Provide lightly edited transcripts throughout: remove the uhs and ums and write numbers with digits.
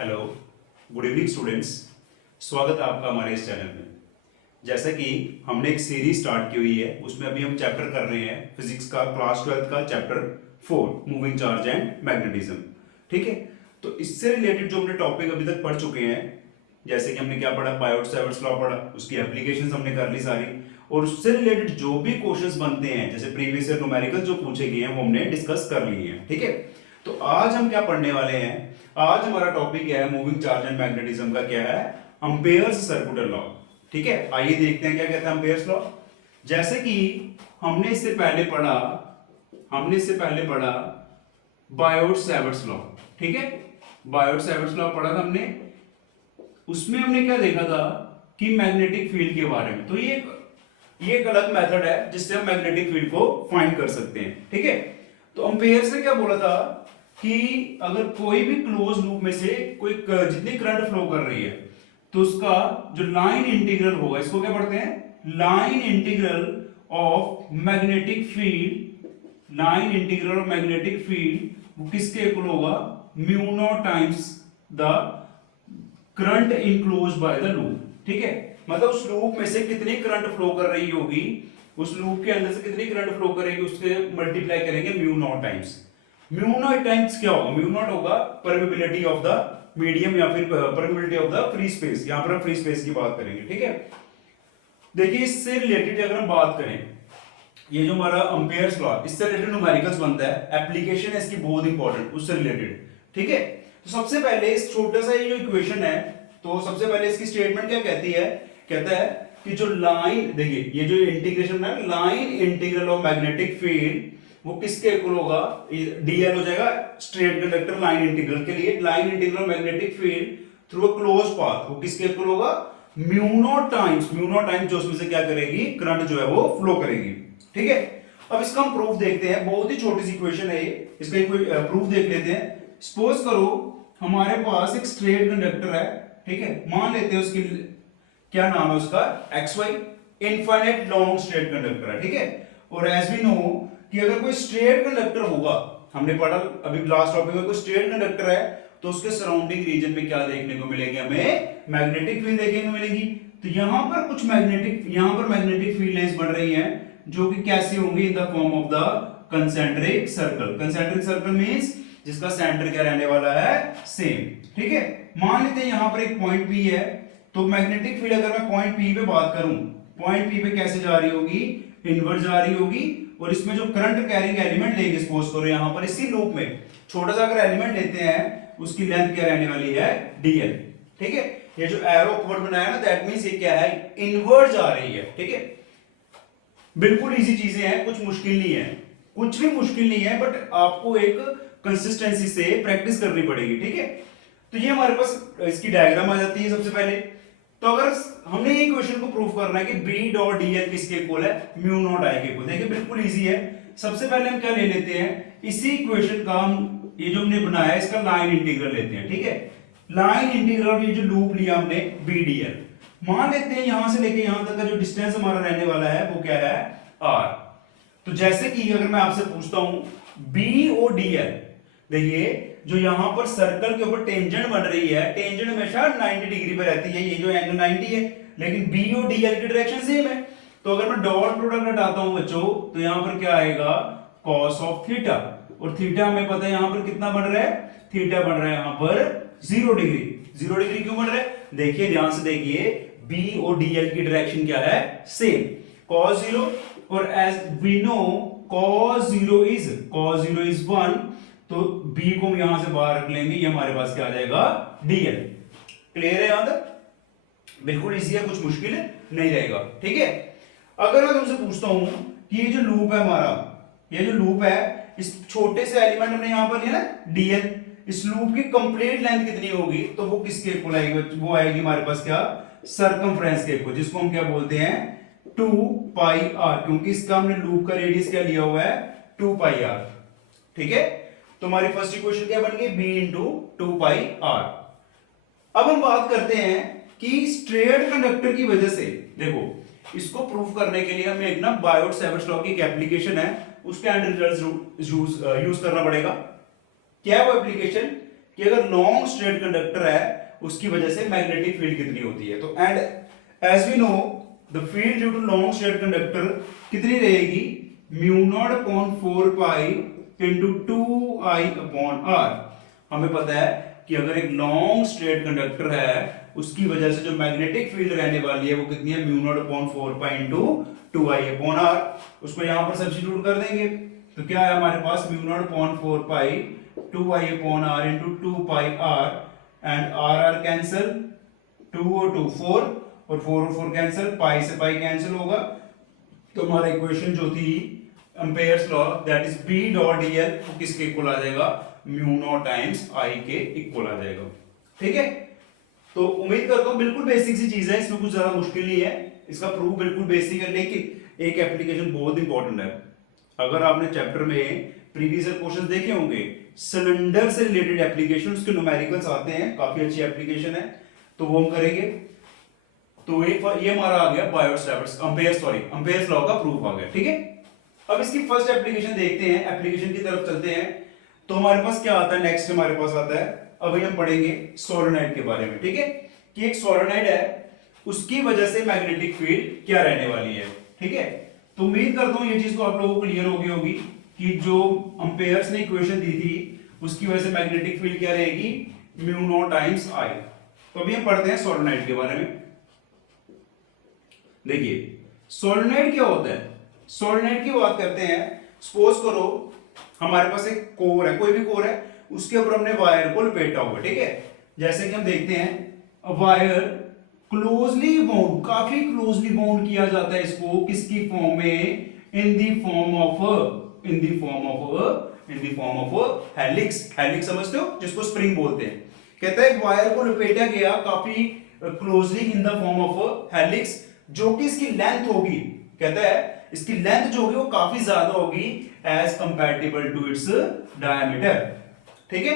Hello, good evening students. स्वागत है आपका हमारे इस चैनल में। जैसा कि हमने एक सीरीज स्टार्ट की हुई है, उसमें अभी हम चैप्टर कर रहे हैं फिजिक्स का क्लास 12 का chapter 4 moving charge and magnetism. ठीक है, तो इससे रिलेटेड जो हमने टॉपिक अभी तक पढ़ चुके हैं, जैसे कि हमने क्या पढ़ा, बायोट-सैवर्ट्स लॉ पढ़ा, उसकी एप्लीकेशंस हमने कर ली सारी, और उससे रिलेटेड जो भी क्वेश्चंस बनते हैं जैसे प्रीवियस ईयर न्यूमेरिकल जो पूछे गए हैं वो हमने डिस्कस कर लिए हैं। ठीक है, तो आज हम क्या पढ़ने वाले हैं, आज हमारा टॉपिक क्या है, मूविंग चार्ज एंड मैग्नेटिज्म का क्या है, अम्पेयर्स सर्कुलर लॉ। ठीक है, आइए देखते हैं क्या कहता है अम्पेयर्स लॉ। जैसे कि हमने इससे पहले पढ़ा बायोट-सैवर्ट्स लॉ। ठीक है, बायोट-सैवर्ट्स लॉ पढ़ा था हमने, उसमें हमने क्या देखा था कि मैग्नेटिक फील्ड के बारे में। तो ये एक अलग मेथड है जिससे हम मैग्नेटिक फील्ड को फाइंड कर सकते हैं। ठीक है, तो अम्पेयर से क्या बोला था कि अगर कोई भी क्लोज लूप में से कोई जितनी करंट फ्लो कर रही है तो उसका जो लाइन इंटीग्रल होगा, इसको क्या पढ़ते हैं, line integral of magnetic field, line integral of magnetic field वो किसके इक्वल होगा, mu naught times the current enclose by the loop. ठीक है, मतलब उस लूप में से कितनी करंट फ्लो कर रही होगी, उस लूप के अंदर से कितनी करंट फ्लो करेगी, उसके मल्टीप्लाई करेंगे mu naught times. Mu naught times क्या होगा, म्यू नॉट होगा परमेबिलिटी ऑफ द मीडियम या फिर permeability of the free space. यहां पर हम फ्री स्पेस की बात करेंगे। ठीक है, देखिए इससे रिलेटेड अगर हम बात करें, ये जो हमारा अम्पेयर्स लॉ, इससे रिलेटेड न्यूमेरिकल्स बनता है, एप्लीकेशन है इसकी बहुत इंपॉर्टेंट, उससे रिलेटेड। ठीक है, तो सबसे पहले इस छोटा सा ये जो इक्वेशन है, तो सबसे पहले इसकी स्टेटमेंट क्या कहती है, कहता है कि जो लाइन, देखिए ये जो इंटीग्रेशन है, line integral of magnetic field वो किसके इक्वल होगा, डीएल हो जाएगा, स्ट्रेट कंडक्टर लाइन इंटीग्रल के लिए, line integral magnetic field through a close path वो किसके इक्वल होगा, म्यू नॉट टाइम्स जो उसमें से क्या करेगी, करंट जो है वो फ्लो करेगी। ठीक है, अब इसका हम प्रूफ देखते हैं, बहुत ही छोटी सी इक्वेशन है ये, इसका एक प्रूफ देख लेते हैं। सपोज करो हमारे पास एक स्ट्रेट कंडक्टर है, ठीक है, मान लेते हैं उसकी क्या नाम है उसका, x y, infinite long straight conductor है। ठीक है, और एज वी नो कि अगर कोई स्ट्रेट कंडक्टर होगा, हमने पढ़ा अभी लास्ट टॉपिक में, कोई स्ट्रेट कंडक्टर है तो उसके सराउंडिंग रीजन में क्या देखने को मिलेगी, हमें मैग्नेटिक फील्ड देखने को मिलेगी। तो यहां पर मैग्नेटिक फील्ड लाइंस बन रही हैं जो कि कैसी होंगी, in the form of the concentric circle. Concentric circle means जिसका सेंटर क्या रहने वाला है, सेम। ठीक है, मान लेते हैं यहां पर एक पॉइंट पी है, तो मैग्नेटिक फील्ड अगर मैं पॉइंट पी पे बात करूं, पॉइंट पी पे कैसे जा रही होगी, इनवर्स जा रही होगी, और इसमें जो करंट कैरिंग एलिमेंट लेंगे, सपोज करो यहां पर इसी लूप में छोटा सा अगर एलिमेंट लेते हैं, उसकी लेंथ क्या रहने वाली है, डीएल। ठीक है, ये जो एरो अपवर्ड बनाया ना, दैट मींस ये क्या है, इनवर्स जा रही है। ठीक है, बिल्कुल इजी चीजें हैं, कुछ मुश्किल नहीं है, कुछ भी मुश्किल नहीं है, बट आपको एक कंसिस्टेंसी से प्रैक्टिस करनी पड़ेगी। ठीक है, तो ये हमारे पास इसकी डायग्राम आ जाती है सबसे पहले। तो अगर हमने ये क्वेश्चन को प्रूव करना है कि बी डॉट डीएल किसके इक्वल है, म्यू नॉट आई के इक्वल, देखिए बिल्कुल इजी है। सबसे पहले हम क्या ले लेते हैं, इसी इक्वेशन का हम ये जो हमने बनाया इसका लाइन इंटीग्रल लेते हैं। ठीक है, लाइन इंटीग्रल, ये जो लूप लिया हमने बी डीएल, मान लेते हैं यहां से लेके यहां तक का जो डिस्टेंस हमारा रहने वाला है वो क्या है, आर। तो जैसे कि अगर मैं आपसे पूछता हूं बी ओ डीएल, देखिए जो यहां पर सर्कल के ऊपर टेंजेंट बन रही है, टेंजेंट हमेशा 90 डिग्री पे रहती है, ये जो एंगल 90 है, लेकिन बी और डीएल की डायरेक्शन सेम है। तो अगर मैं डॉट प्रोडक्ट हटाता हूं बच्चों, तो यहां पर क्या आएगा, cos ऑफ थीटा, और थीटा हमें पता है यहां पर कितना बन रहा है, थीटा बन रहा है यहां पर 0 डिग्री। 0 डिग्री क्यों बन रहा है, देखिए ध्यान से देखिए, बी और डीएल की डायरेक्शन क्या है, सेम, cos 0, और as we know cos 0 is 1, तो b को हम यहां से बाहर रख लेंगे, ये हमारे पास क्या आ जाएगा, dl। क्लियर है यहां तक, बिल्कुल इजी है, कुछ मुश्किल नहीं रहेगा। ठीक है, अगर मैं तुमसे पूछता हूं कि ये जो लूप है हमारा, ये जो लूप है, इस छोटे से एलिमेंट हमने यहां पर लिया ना dl, इस लूप की कंप्लीट लेंथ कितनी होगी, तो वो किसके इक्वल आएगी, वो आएगी हमारे पास क्या, सर्कमफ्रेंस के इक्वल, जिसको हम क्या बोलते हैं, 2 पाई आर, क्योंकि इसका हमने लूप का रेडियस क्या लिया हुआ है, 2 पाई आर। ठीक है, तो हमारी फर्स्ट इक्वेशन क्या बन गई, b इंटू 2 पाई आर। अब हम बात करते हैं कि स्ट्रेट कंडक्टर की वजह से, देखो इसको प्रूव करने के लिए हमें एक ना बायोट-सैवर्ट्स लॉ की एक एप्लीकेशन है, उसके अंडर रिजल्ट यूज करना पड़ेगा। क्या है वो एप्लीकेशन, कि अगर लॉन्ग स्ट्रेट कंडक्टर है उसकी वजह से मैग्नेटिक फील्ड कितनी होती है। तो and as we know the field due to long straight conductor कितनी रहेगी, mu not upon 4 pi into 2I upon r. हमें पता है कि अगर एक लॉन्ग स्ट्रेट कंडक्टर है उसकी वजह से जो मैग्नेटिक फील्ड रहने वाली है वो कितनी है, mu not upon 4 pi into 2I upon r. उसको यहां पर सब्स्टिट्यूट कर देंगे तो क्या है हमारे पास, mu not upon 4 pi 2I upon R into 2 pi R and R cancel, 2 और 2 4 और 4 और 4 कैंसिल, पाई से पाई कैंसिल होगा। तो हमारा इक्वेशन जो थी Ampere's law that is B dot dl वो किसके इक्वल आ जाएगा, म्यू नॉट टाइम्स I के इक्वल आ जाएगा। ठीक है, तो उम्मीद करता हूं बिल्कुल बेसिक सी चीज है, इसमें कुछ ज्यादा मुश्किल नहीं है, इसका प्रूफ बिल्कुल बेसिक है, लेकिन एक एप्लीकेशन बहुत इंपॉर्टेंट है। अगर आपने चैप्टर में प्रीवियस क्वेश्चन देखे होंगे सिलेंडर से रिलेटेड एप्लीकेशन, उसके न्यूमेरिकल्स आते हैं, काफी अच्छी एप्लीकेशन है, तो वो हम करेंगे। तो ये हमारा आ गया एम्पेयर्स लॉ का प्रूफ आ गया। ठीक है, अब इसकी फर्स्ट एप्लीकेशन देखते हैं, एप्लीकेशन की तरफ चलते हैं। तो हमारे पास क्या आता है, नेक्स्ट हमारे पास आता है, अभी हम पढ़ेंगे सोलेनोइड के बारे में। ठीक है, कि एक सोलेनोइड है उसकी वजह से मैग्नेटिक फील्ड क्या रहने वाली है। ठीक है, तो उम्मीद करता हूं ये चीज तो आप लोगों को क्लियर हो गई होगी कि जो एम्पेयर्स ने इक्वेशन दी थी उसकी वजह से मैग्नेटिक फील्ड क्या रहेगी, म्यू नॉट टाइम्स I। तो अभी हम पढ़ते हैं सोलेनोइड के बारे में। देखिए सोलेनोइड क्या होता है, सोलेनोइड की बात करते हैं। सपोज करो हमारे पास एक कोर है, कोई भी कोर है, उसके ऊपर हमने वायर को लपेटा हुआ। ठीक है, जैसे कि हम देखते हैं वायर क्लोजली बाउंड, काफी क्लोजली बाउंड किया जाता है इसको, किसकी फॉर्म में, in the form of helix. Helix समझते हो, जिसको स्प्रिंग बोलते हैं। कहता है वायर को लपेटा गया काफी closely in the form of helix, जो कि इसकी लेंथ होगी, कहता है इसकी लेंथ जो होगी वो काफी ज्यादा होगी as comparable to its diameter. ठीक है,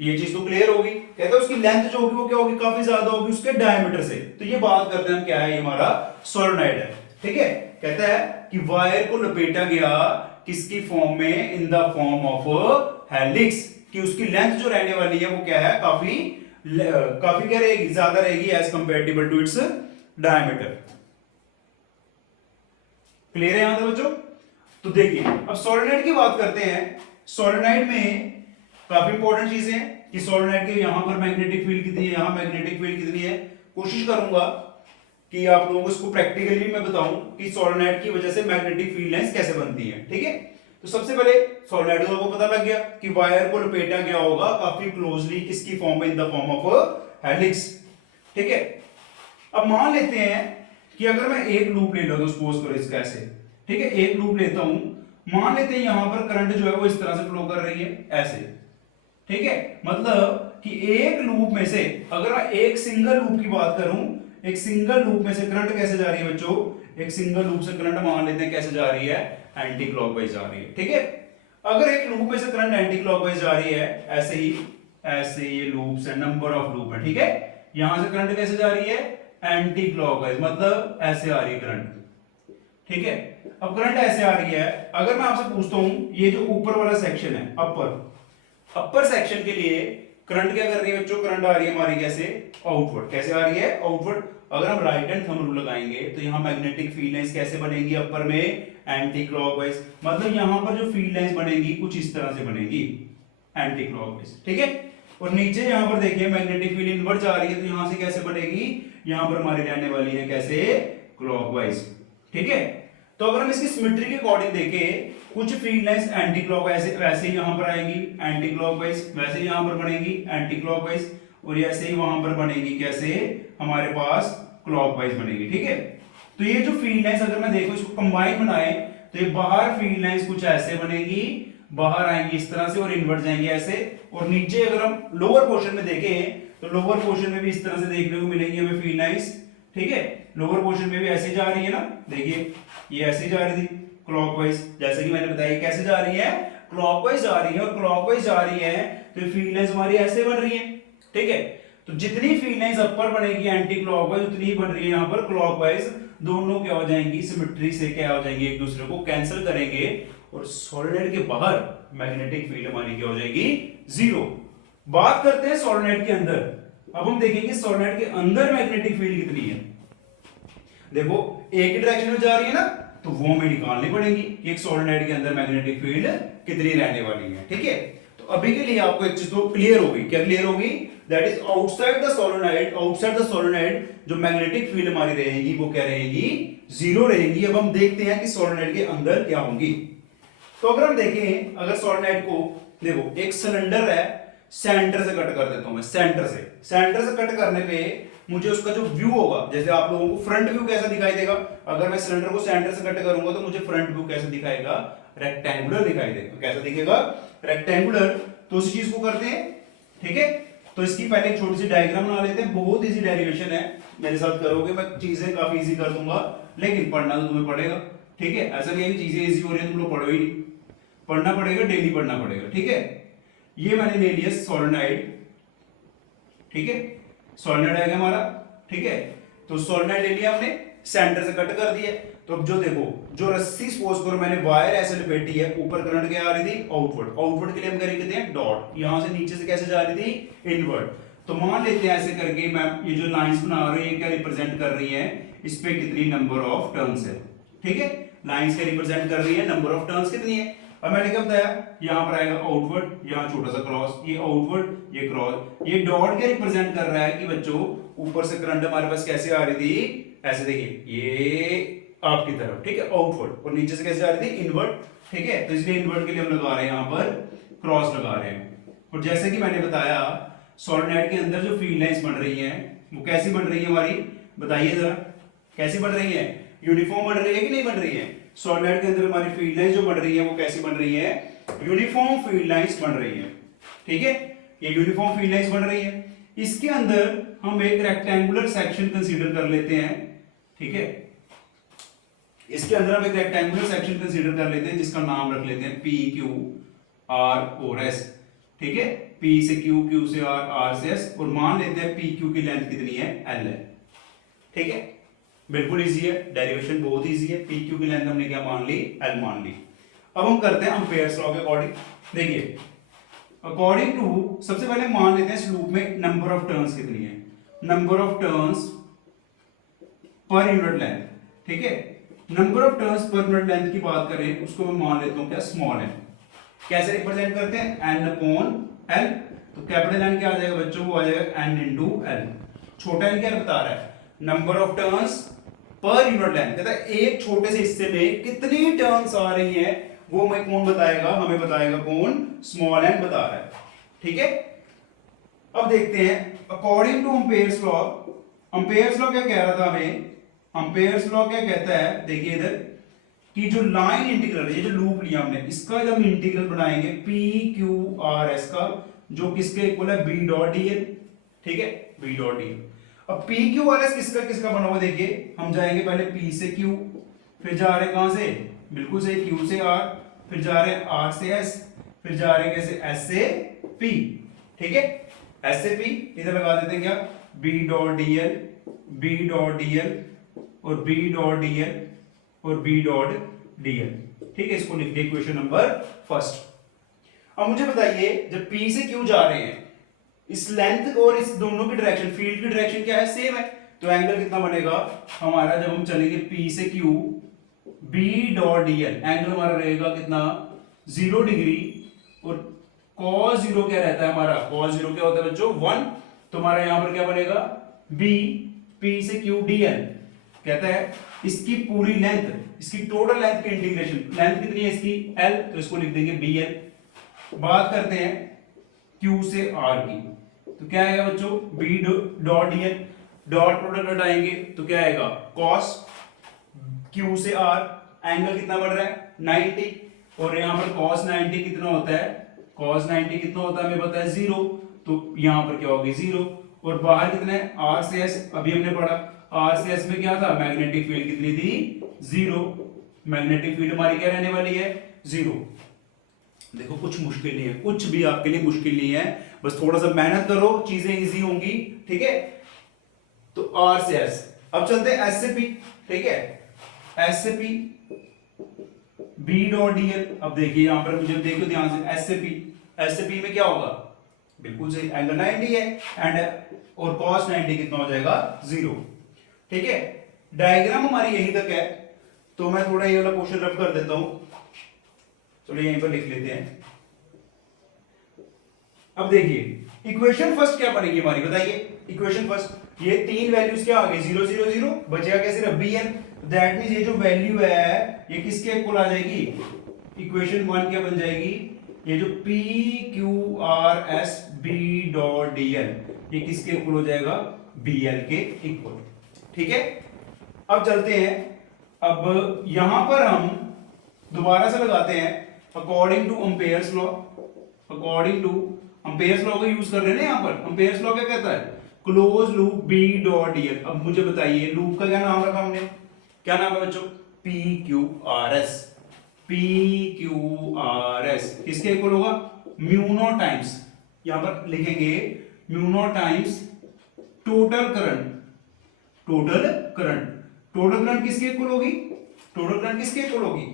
ये चीज तो क्लियर होगी। कहता है उसकी लेंथ जो होगी वो क्या होगी, काफी ज्यादा होगी उसके डायमीटर से। तो ये बात करते हैं हम, क्या है, ये हमारा सोलेनोइड है। ठीक है, कहता है कि वायर को लपेटा गया किसकी फॉर्म में, in the form of helix, कि उसकी लेंथ जो रहने वाली है वो क्या है, काफी क्या रहेगी, ज्यादा रहेगी as comparable to its diameter. Clear है यहां तक बच्चों। तो देखिए अब सोलेनोइड की बात करते हैं। सोलेनोइड में काफी इंपॉर्टेंट चीजें हैं कि सोलेनोइड के यहां पर मैग्नेटिक फील्ड कितनी है, यहां मैग्नेटिक फील्ड कितनी है। कोशिश करूंगा कि आप लोगों को इसको प्रैक्टिकली मैं बताऊं कि सोलेनोइड की वजह से मैग्नेटिक फील्ड लाइंस कैसे बनती है। ठीक है, तो सबसे पहले सोलेनोइड को पता लग गया कि वायर को लपेटा गया होगा काफी क्लोजली, किसकी फॉर्म में, in the form of helix. ठीक है, अब मान लेते हैं कि अगर मैं एक लूप ले लूं, सपोज करो इसका ऐसे। ठीक है, एक लूप लेता हूं, मान लेते हैं यहां पर करंट जो है वो इस तरह से फ्लो कर रही है ऐसे। ठीक है, मतलब कि एक लूप में से, अगर मैं एक सिंगल लूप की बात करूं, एक सिंगल लूप में से करंट कैसे जा रही है बच्चों, एक सिंगल लूप से करंट मान लेते हैं कैसे जा रही है, एंटी क्लॉकवाइज जा रही है। ठीक है, अगर एक लूप में से करंट एंटी क्लॉकवाइज जा रही है, ऐसे ही, ऐसे ये लूप्स है, नंबर ऑफ लूप है। ठीक है, यहां से करंट कैसे जा रही है, एंटी क्लॉकवाइज, मतलब ऐसे आ रही है करंट। ठीक है, अब करंट ऐसे आ रही है, अगर मैं आपसे पूछता हूं ये जो ऊपर वाला सेक्शन है, अपर सेक्शन के लिए करंट क्या कर रही है बच्चों, करंट आ रही है हमारी कैसे, आउटवर्ड। कैसे आ रही है, आउटवर्ड। अगर हम राइट हैंड थंब रूल लगाएंगे तो यहां मैग्नेटिक फील्ड लाइंस कैसे बनेगी, अपर में एंटी क्लॉकवाइज, मतलब यहां पर जो फील्ड लाइंस बनेगी कुछ इस तरह से बनेगी, एंटी क्लॉकवाइज। ठीक है, और नीचे यहां पर देखिए मैग्नेटिक फील्ड इनवर्ड जा रही है, तो यहां से कैसे बनेगी, यहां पर हमारी रहने वाली है कैसे, क्लॉकवाइज। ठीक है, तो अगर हम इसकी सिमेट्री के अकॉर्डिंग देखें, कुछ फील्ड लाइंस एंटी क्लॉकवाइज वैसे ही यहां पर आएगी, एंटी क्लॉकवाइज वैसे ही यहां पर बनेगी एंटी क्लॉकवाइज, और ऐसे ही वहां पर बनेगी कैसे, हमारे पास क्लॉकवाइज बनेगी। ठीक है, तो ये जो फील्ड लाइंस अगर मैं देखूं इसको कंबाइन बनाए तो ये बाहर फील्ड लाइंस कुछ ऐसे बनेगी, बाहर आएंगी इस तरह से और इनवर्ट जाएंगे ऐसे, और नीचे अगर हम लोअर पोर्शन में देखें तो लोअर पोर्शन में भी इस तरह से देखने को मिलेंगी हमें फील्ड लाइंस। ठीक है, लोअर पोर्शन में भी ऐसे जा रही है ना, देखिए ये ऐसे जा रही थी क्लॉकवाइज, जैसे कि मैंने बताया कैसे जा रही है, क्लॉकवाइज जा रही है, और क्लॉकवाइज जा रही है तो फील्ड लाइंस हमारी ऐसे बन रही है। ठीक है, तो जितनी फील्ड लाइंस अपर बनेगी एंटी क्लॉकवाइज उतनी ही बन रही है यहाँ पर क्लॉकवाइज, दोनों क्या हो जाएंगी, सिमेट्री से क्या हो जाएंगी, एक दूसरे को कैंसिल करेंगे, और सोलेनोइड के बाहर मैग्नेटिक फील्ड हमारी क्या हो जाएगी, जीरो। बात करते हैं सोलेनोइड के अंदर। अब हम देखेंगे सोलेनोइड के अंदर मैग्नेटिक फील्ड कितनी है। देखो एक ही डायरेक्शन में जा रही है ना, तो वो हमें निकालनी पड़ेगी कि एक सोलेनोइड के अंदर मैग्नेटिक फील्ड कितनी रहने वाली है। ठीक है, तो अभी के लिए आपको एक चीज तो क्लियर होगी। क्या क्लियर होगी? That is outside the solenoid, outside the solenoid जो मैग्नेटिक फील्ड हमारी रहेगी वो क्या रहेगी? जीरो रहेगी। अब हम देखते हैं कि सोलेनोइड के अंदर क्या होंगी। तो अगर हम देखें, अगर सोलेनोइड को देखो एक सिलेंडर है, सेंटर से कट कर देता हूं मैं, सेंटर से कट करने पे मुझे उसका जो व्यू होगा, जैसे आप लोगों को फ्रंट व्यू कैसा दिखाई देगा, अगर मैं सिलेंडर को सेंटर से कट करूंगा तो मुझे फ्रंट व्यू कैसा दिखाएगा? रेक्टेंगुलर दिखाई देगा। कैसा दिखेगा? रेक्टेंगुलर। तो उस चीज को करते हैं। ठीक है, तो इसकी पहले एक छोटी सी डायग्राम बना लेते हैं। बहुत इजी डेरिवेशन है, मेरे साथ करोगे मैं चीजें काफी इजी कर दूंगा, लेकिन पढ़ना तो तुम्हें पड़ेगा। ठीक है, ऐसा नहीं है कि चीजें इजी हो रही है तुम लोग पढ़ो ही नहीं, पढ़ना पड़ेगा, डेली पढ़ना पड़ेगा। ठीक है, ये मैंने ले लिया सोलेनोइड। ठीक है, सोलेनोइड है हमारा। ठीक है, तो सोलेनोइड ले लिया हमने, सेंटर से कट कर दिया। तो अब जो देखो, जो रस्सी सपोज करो मैंने वायर ऐसे लपेटी है, ऊपर करंट क्या आ रही थी? आउटवर्ड। आउटवर्ड के लिए हम करेंगे हैं डॉट, यहां से नीचे से कैसे जा रही थी? इनवर्ड। तो मान लेते हैं ऐसे करके मैं ये जो लाइंस बना रही हूं ये क्या रिप्रेजेंट कर रही है? इस पे कितनी नंबर ऑफ टर्न्स है। ठीक है, लाइंस क्या रिप्रेजेंट कर रही है? नंबर ऑफ टर्न्स कितनी है। अब मैंने क्या बताया, यहां पर आएगा आउटवर्ड, यहां छोटा सा क्रॉस, ये आउटवर्ड, ये क्रॉस। ये डॉट क्या रिप्रेजेंट कर रहा है कि बच्चों ऊपर से करंट हमारे पास कैसे आ रही थी? ऐसे देखिए, ये आपकी तरफ। ठीक है, आउटवर्ड, और नीचे से कैसे आ रही थी? इनवर्ड। ठीक है, तो इसलिए इनवर्ड के लिए हम लगा रहे हैं यहां पर क्रॉस लगा रहे हैं। और जैसे कि मैंने बताया, सोलेनोइड के अंदर जो फील्ड लाइंस बन रही हैं वो कैसी बन रही है हमारी? बताइए जरा, कैसी बन रही है? यूनिफॉर्म बन रही है कि नहीं बन रही है? सोलेनोइड के अंदर हमारी फील्ड लाइंस जो बन रही है वो कैसी बन रही है? यूनिफॉर्म फील्ड लाइंस बन रही है। ठीक है, ये यूनिफॉर्म फील्ड लाइंस बन रही है। इसके अंदर हम एक रेक्टेंगुलर सेक्शन कंसीडर कर लेते हैं। ठीक है, इसके अंदर हम एक रेक्टेंगुलर सेक्शन कंसीडर कर लेते हैं जिसका नाम रख लेते हैं पी क्यू आर और एस। ठीक है, P से Q, Q से R, R से S, और मान लेते हैं PQ की लेंथ कितनी है? L है। ठीक है, बिल्कुल इजी है, डेरिवेशन बहुत इजी है। PQ की लेंथ हमने क्या मान ली? L मान ली। अब हम करते हैं एम्पेयर्स लॉ के अकॉर्डिंग। देखिए, अकॉर्डिंग टू, सबसे पहले मान लेते हैं इस लूप में नंबर ऑफ टर्न्स कितनी है। Number of turns per unit length. ठीक है, number of turns per unit length की बात करें उसको मैं मान लेता हूं क्या? स्मॉल है। कैसे रिप्रेजेंट करते हैं? n upon l। तो कैपिटल N क्या आ जाएगा बच्चों? वो आ जाएगा n इंटू l। छोटा n क्या बता रहा है? Number of turns per unit length. कहता है एक छोटे से हिस्से में कितनी टर्न्स आ रही हैं वो हमें कौन बताएगा? हमें बताएगा कौन? स्मॉल n बता रहा है। ठीक है, अब देखते हैं according to Ampere's law. Ampere's law क्या कह रहा था हमें? एम्पेयर्स लॉ क्या कहता है? देखिए इधर कि जो लाइन इंटीग्रल, ये जो लूप लिया हमने, इसका जब हम इंटीग्रल बनाएंगे पी क्यू आर एस का, जो किसके इक्वल है? B dot D L. ठीक है, बी डॉट डी एल। अब पी क्यू आर एस किसका किसका बना हुआ? देखिए, हम जाएंगे पहले पी से क्यू, फिर जा रहे हैं कहां से? बिल्कुल से क्यू से आर, फिर जा रहे हैं आर से एस, फिर जा रहे हैं कैसे? एस से पी। ठीक है, एस से पी, इधर लगा देते हैं क्या? B dot D L, B dot D L, और बी डॉट डी एल, और बी डॉट डीएल। ठीक है, इसको लिख दिया इक्वेशन नंबर फर्स्ट। अब मुझे बताइए, जब P से Q जा रहे हैं, इस लेंथ और इस दोनों की डायरेक्शन, फील्ड की डायरेक्शन क्या है? सेम है। तो एंगल कितना बनेगा हमारा जब हम चलेंगे P से Q, B dot DL, angle हमारा रहेगा कितना? 0 डिग्री। और cos 0 क्या रहता है हमारा? cos 0 क्या होता है बच्चों? 1। तो हमारा यहां पर क्या बनेगा? B P से Q dl। कहता है इसकी पूरी लेंथ, इसकी टोटल लेंथ की इंटीग्रेशन, लेंथ कितनी है इसकी? L, तो इसको लिख देंगे BL। बात करते हैं Q से R की, तो क्या आएगा बच्चों? B dot DL, dot product हटाएंगे तो क्या आएगा? cos Q से R, एंगल कितना बढ़ रहा है? 90, और यहां पर cos 90 कितना होता है? cos 90 कितना होता है हमें पता है? 0। तो यहां पर क्या होगी? 0। और बाहर कितना है? R से S, अभी हमने पढ़ा R से S में क्या था? मैग्नेटिक फील्ड कितनी थी? 0। मैग्नेटिक फील्ड हमारी क्या रहने वाली है? 0। देखो कुछ मुश्किल नहीं है, कुछ भी आपके लिए मुश्किल नहीं है, बस थोड़ा सा मेहनत करो, चीजें इजी होंगी। ठीक है, तो R से S। अब चलते हैं S से P। ठीक है, S से P, B डॉट डीएल। अब देखिए यहां पर मुझे देखो ध्यान से, S से P, S से P में क्या होगा? बिल्कुल सही, एंगल 90 है एंड और cos 90 कितना हो जाएगा 0। ठीक है, डायग्राम हमारी यहीं तक है, तो मैं थोड़ा ये वाला क्वेश्चन रफ कर देता हूं, चलो यहीं पर लिख लेते हैं। अब देखिए इक्वेशन फर्स्ट क्या बनेगी हमारी, बताइए इक्वेशन फर्स्ट, ये तीन वैल्यूज क्या आ गई 0 0 0, बचेगा क्या सिर्फ bn, दैट मींस ये जो वैल्यू है ये किसके इक्वल आ जाएगी, इक्वेशन 1 क्या बन जाएगी, ये जो p q r s b dot dl ये किसके इक्वल हो जाएगा, bl के इक्वल। ठीक है, अब चलते हैं, अब यहां पर हम दोबारा से लगाते हैं according to Ampere's law, according to Ampere's law का यूज कर रहे हैं ना यहां पर। एम्पेयर्स लॉ क्या कहता है, close loop B dot DL. अब मुझे बताइए लूप का क्या नाम रखा हमने, क्या नाम है बच्चों, P Q R S, P Q R S किसके इक्वल होगा, म्यू नॉट टाइम्स, यहां पर लिखेंगे mu naught times total current, total current, total current किसके इक्वल होगी, टोटल करंट किसके इक्वल होगी,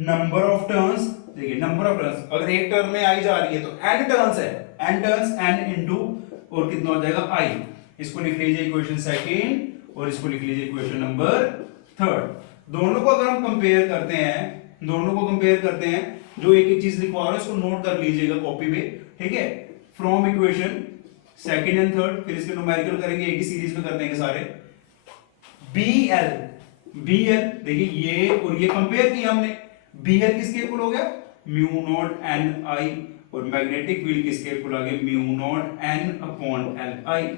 नंबर ऑफ टर्न्स। देखिए नंबर ऑफ टर्न्स अगर एक टर्न में आई जा रही है तो n टर्न्स है, n टर्न्स n इनटू और कितना हो जाएगा i, इसको लिख लीजिए इक्वेशन सेकंड और इसको लिख लीजिए इक्वेशन नंबर थर्ड। दोनों को अगर हम कंपेयर करते हैं, दोनों को कंपेयर करते हैं, जो एक एक चीज लिखवा रहा है इसको नोट कर लीजिएगा कॉपी पे। ठीक है, from equation second and third, फिर इसके न्यूमेरिकल करेंगे, एक ही सीरीज में कर देंगे सारे। BL, BL देखिए ये और ये कंपेयर किया हमने, BL किसके इक्वल हो गया, म्यू नॉट एन आई, और मैग्नेटिक फील्ड किसके इक्वल आ गया, mu not an upon L I.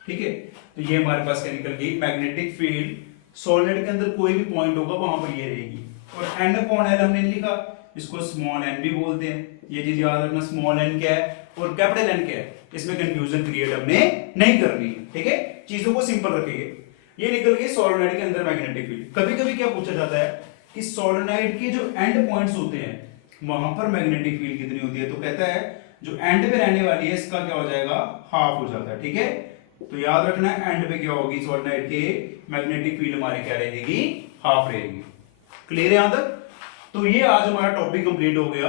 ठीक है, तो ये हमारे पास क्या निकल गई, मैग्नेटिक फील्ड सॉलिड के अंदर कोई भी पॉइंट होगा वहां पर ये रहेगी, और एन अपॉन एल हमने लिखा, इसको स्मॉल एन भी बोलते हैं, ये चीज याद रखना, स्मॉल एन क्या है और कैपिटल एन क्या है, इसमें कंफ्यूजन क्रिएट हमने नहीं करनी है। ठीक है, चीजों को सिंपल रखेंगे। ये निकल गई सोलेनोइड के अंदर मैग्नेटिक फील्ड। कभी कभी क्या पूछा जाता है कि सोलेनोइड के जो एंड पॉइंट्स होते हैं वहां पर मैग्नेटिक फील्ड कितनी होती है, तो कहता है जो एंड पे रहने वाली है इसका क्या हो जाएगा, हाफ हो जाता है। ठीक है, तो याद रखना एंड पे क्या होगी, सोलेनोइड के मैग्नेटिक फील्ड हमारे क्या रहेगी, हाफ रहेगी। क्लियर है यहां तक, तो ये आज हमारा टॉपिक कंप्लीट हो गया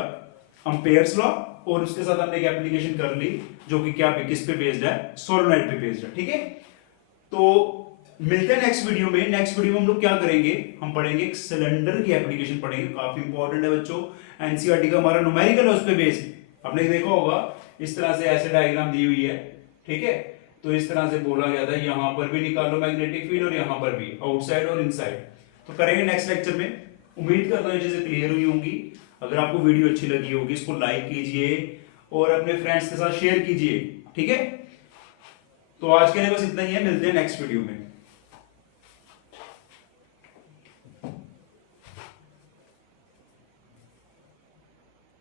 एम्पेयर्स लॉ, और उसके साथ हमने एक एप्लीकेशन कर ली जो कि क्या किस पे बेस्ड है, सोलेनोइड पे बेस्ड है। ठीक है, तो मिलते हैं नेक्स्ट वीडियो में। नेक्स्ट वीडियो में हम लोग क्या करेंगे, हम पढ़ेंगे एक सिलेंडर की एप्लीकेशन पढ़ेंगे, काफी इंपॉर्टेंट है बच्चों, एनसीईआरटी का हमारा न्यूमेरिकल है उस पे बेस्ड। आपने देखा होगा इस तरह से ऐसे डायग्राम दी हुई है। ठीक है, तो इस तरह से बोला गया था यहां पर भी निकालो मैग्नेटिक फील्ड और यहां पर भी, आउटसाइड और इनसाइड। तो करेंगे नेक्स्ट लेक्चर में। उम्मीद करता हूं ये चीजें क्लियर हुई होंगी। अगर आपको वीडियो अच्छी लगी होगी इसको लाइक कीजिए और अपने फ्रेंड्स के साथ शेयर कीजिए। ठीक है, तो आज के लिए बस इतना ही है, मिलते हैं नेक्स्ट वीडियो में।